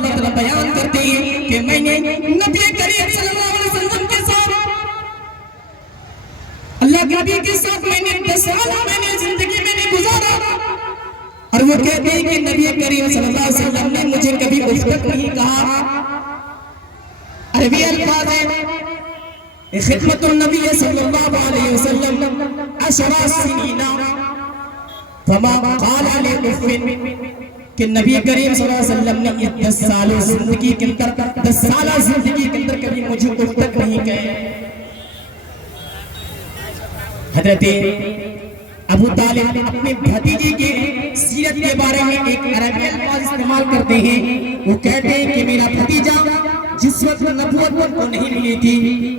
اللہ تعالیٰ بیان کرتے ہیں کہ میں نے نبی کریم صلی اللہ علیہ وسلم کے ساتھ اللہ کے نبی کے ساتھ میں نے 10 سال میں نے زندگی میں نے گزارا، اور وہ کہتے ہیں کہ نبی کریم صلی اللہ علیہ وسلم نے مجھے کبھی اف تک نہیں کہا۔ عربی الفاظ ہے خدمت النبی صلی اللہ علیہ وسلم 10 سنین فما قال علی اف، کہ نبی کریم صلی اللہ علیہ وسلم نے 10 سال زندگی کے اندر 10 سالہ زندگی کے اندر کبھی مجھے اف تک نہیں کہے۔ حضرت ابو طالب اپنے بھتیجے کی سیرت کے بارے میں ایک عربی الفاظ استعمال کرتے ہیں، وہ کہتے ہیں کہ میرا بھتیجا جس وقت نبوت کو نہیں ملی تھی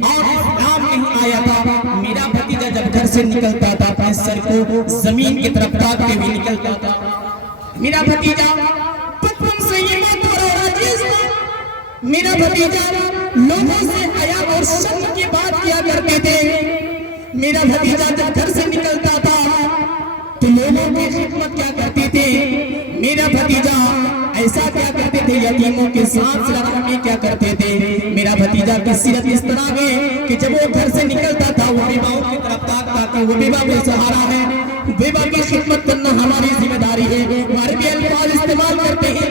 اور اسلام نہیں آیا تھا، میرا بھتیجا جب گھر سے نکلتا تھا اپنے سر کو زمین کی طرف تاکتے ہوئے نکلتا تھا۔ میرا بھتیجا بچپن سے یہ بات اور عزیز تھا، میرا بھتیجا لوگوں سے حیا اور شرم کی بات کیا کرتے تھے۔ میرا بھتیجا جب گھر سے نکلتا تھا تو لوگوں کی خدمت کیا کرتے تھے، میرا بھتیجا ایسا کیا کرتے تھے، یتیموں کے ساتھ صلہ رحمی کیا کرتے تھے۔ میرا بھتیجا کی سیرت اس طرح ہے کہ جب وہ گھر سے نکلتا تھا وہ بیواؤں کی طرف تاکتا کہ وہ بیوہ بے سہارا ہے، بیوہ کی خدمت کرنا ہماری ذمہ داری ہے۔ عربی الفاظ استعمال کرتے ہیں،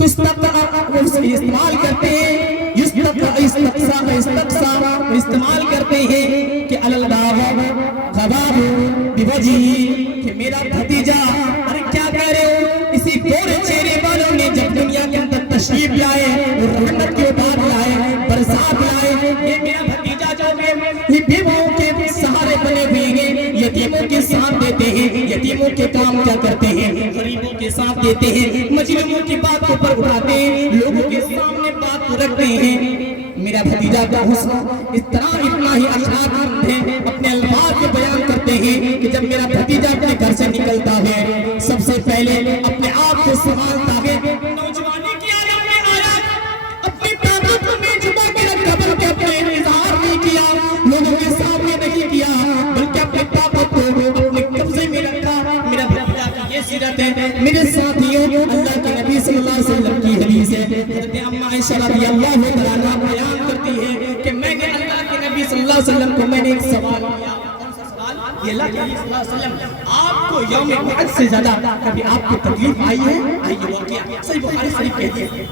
استعمال کرتے ہیں استعمال کرتے ہیں کہ کہ میرا بھتیجا، ارے کیا کہہ رہے ہو، اسی گورے چہرے والوں نے جب دنیا کے اندر تشریف لائے، رحمت کے بعد لائے، برسات لائے، یہ میرا بھتیجا جو ہے یہ بیواؤں کے سہارے بنے ہوئے ہیں، یتیموں کے ساتھ دیتے ہیں، یتیموں کے کام کیا کرتے ہیں، غریبوں کے ساتھ دیتے ہیں، مظلوموں کی بات کو پر اٹھاتے ہیں، لوگوں کے سامنے بات کو رکھتے ہیں۔ میرا بھتیجا کا حسن اس طرح اتنا ہی اخلاق مند ہے، اپنے الفاظ میں بیان کرتے ہیں کہ جب میرا بھتیجا اپنے گھر سے نکلتا ہے سب سے پہلے اپنے آپ کو سنبھالتا ہے، نوجوانی کی عالم میں آیا، اپنی طاقت کو نہیں چھپا کے رکھا بلکہ اپنے اظہار نہیں کیا، لوگوں کے سامنے نہیں کیا بلکہ اپنے طاقت کو اپنے قبضے میں رکھا۔ میرا بھتیجا کی یہ سیرت ہے۔ میرے ساتھیوں، اللہ کے نبی صلی اللہ علیہ وسلم کی حدیث ہے، حضرت اما عائشہ رضی اللہ تعالیٰ عنہا بیان کرتی ہے کہ میں نے اللہ کے نبی صلی اللہ علیہ وسلم کو میں نے ایک سوال کیا، کون سا سوال؟ یہ اللہ کے نبی صلی اللہ علیہ وسلم آپ کو یوم بعث سے زیادہ کبھی آپ کو تکلیف آئی ہے؟ آئیے واقعہ صحیح بخاری شریف کہتی ہے۔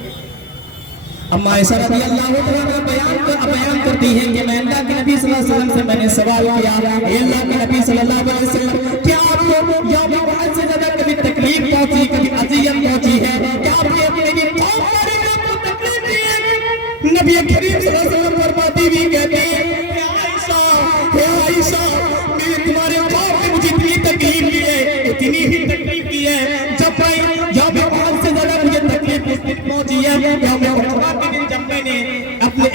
اما عائشہ رضی اللہ تعالیٰ بیان کرتی ہیں کہ میں اللہ کے نبی صلی اللہ علیہ وسلم سے میں نے سوال کیا، اے اللہ کے نبی صلی اللہ علیہ وسلم، کیا آپ کو یوم بعث سے زیادہ کبھی تکلیف پہنچی، کبھی اذیت پہنچی ہے؟ کیا آپ نے اپنے قوم والے نے آپ کو تکلیف دی ہے؟ نبی کریم صلی اللہ علیہ وسلم فرماتی ہوئی کہتے ہیں، اے عائشہ، میں نے تمہارے قوم نے مجھے اتنی تکلیف دی ہے، اتنی ہی تکلیف دی ہے، جب میں یوم بعث سے زیادہ مجھے تکلیف اس دن پہنچی ہے یوم عرفہ کے دن، جب میں نے اپنے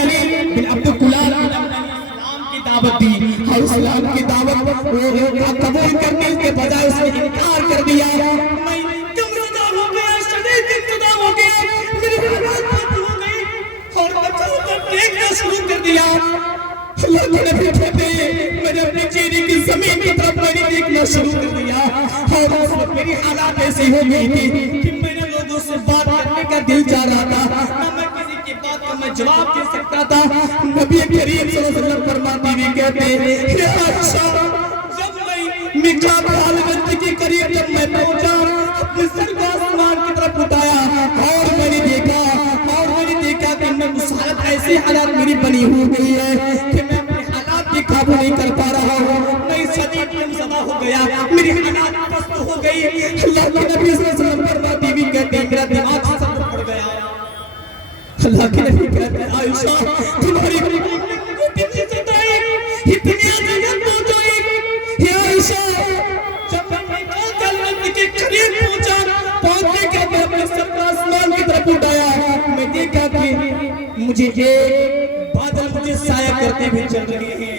علی بن عبد الکلال اسلام کی دعوت دی اور اسلام کی دعوت قبول کرنے کے بجائے اس نے انکار کر دیا، میں کم زدہ ہو گیا، شدید زدہ ہو گیا، میرے حالات بات ہو گئی اور بچوں کو دیکھنا شروع کر دیا۔ اللہ کے نبی کہتے ہیں میں نے اپنے چہرے کی زمین کی طرف میں نے دیکھنا شروع کر دیا اور اس وقت میری حالات ایسی ہو گئی تھی کہ میرے لوگوں سے بات کرنے کا دل چاہ رہا تھا، نہ میں کسی کی بات کا میں جواب دے سکتا تھا۔ نبی کریم صلی اللہ علیہ وسلم فرماتی ہوئی کہتے ہیں، یا عائشہ، جب میں میقات عالمت کے قریب جب میں پہنچا، اپنے سر کو آسمان کی طرف اٹھایا اور میں نے دیکھا کہ حالت ایسی حالات میری بنی ہو گئی ہے کہ میں اپنے حالات بھی قابو نہیں کر پا رہا ہوں، میں شدید غمزدہ ہو گیا، میری حالات پست ہو گئی۔ اللہ کے نبی صلی اللہ علیہ وسلم فرماتی ہوئی کہتے ہیں میرا دماغ سے سر پڑ گیا۔ اللہ کے نبی کہتے ہیں عائشہ، تمہاری اتنی ستائی، اتنی اذیت پہنچائی، یا عائشہ، جب میں میقات عالمت کے قریب پہنچنے کے بعد میں سر کو آسمان کی طرف اٹھایا، میں دیکھا کہ مجھے ایک بادل مجھے سایہ کرتے ہوئے چل رہے ہیں۔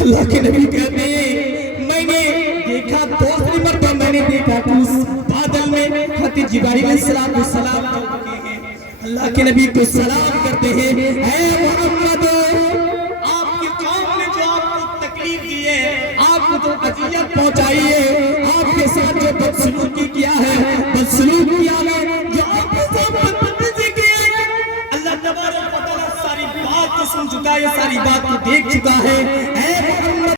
اللہ کے نبی کہتے ہیں میں نے دیکھا، دوسری مرتبہ میں نے دیکھا کہ اس بادل میں حضرت جبرائیل علیہ السلام چل رہے ہیں۔ اللہ کے نبی کو سلام کرتے ہیں، اے محمد، آپ کی قوم نے جو آپ کو تکلیف دی ہے، آپ کو جو اذیت پہنچائی ہے، آپ کے ساتھ جو بدسلوکی کیا ہے، بدسلوک کیا ہے، سن چکا ہے، یہ ساری بات کو دیکھ چکا ہے۔ اے محمد